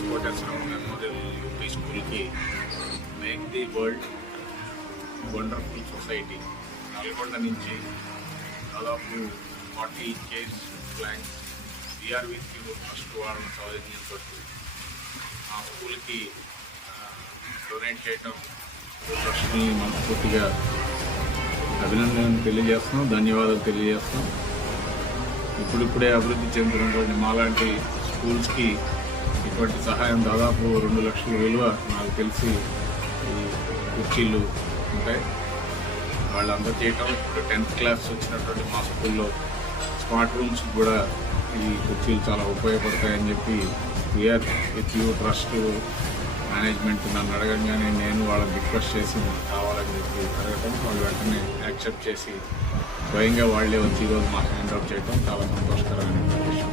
Yes Koteswaram memorial UP స్కూల్కి make the world wonderful society Nalgonda నుంచి దాదాపు 40 చైర్స్ ప్లాంక్స్ విఆర్వికి ఫస్ట్ వారం సౌజన్యంతో ఆ స్కూల్కి డొనేట్ చేయటం ట్రస్ట్ని మనస్ఫూర్తిగా అభినందనలు తెలియజేస్తున్నాం, ధన్యవాదాలు తెలియజేస్తున్నాం. ఇప్పుడిప్పుడే అభివృద్ధి చెందుతున్నటువంటి మాలాంటి స్కూల్స్కి ఇటువంటి సహాయం దాదాపు 2 లక్షల విలువ నాకు తెలిసి ఈ కుర్చీలు ఉంటాయి. వాళ్ళు అందజేయటం ఇప్పుడు 10th క్లాస్ వచ్చినటువంటి మా స్కూల్లో స్మార్ట్ రూమ్స్ కూడా ఈ కుర్చీలు చాలా ఉపయోగపడతాయని చెప్పి we are with you trust management నన్ను అడగంగానే నేను వాళ్ళని రిక్వెస్ట్ చేసి కావాలని చెప్పి అడగటం వాళ్ళు వెంటనే యాక్సెప్ట్ చేసి స్వయంగా వాళ్ళే వచ్చి ఈరోజు మాకు హ్యాండ్ అవుట్ చేయడం చాలా సంతోషకరమైన విషయం.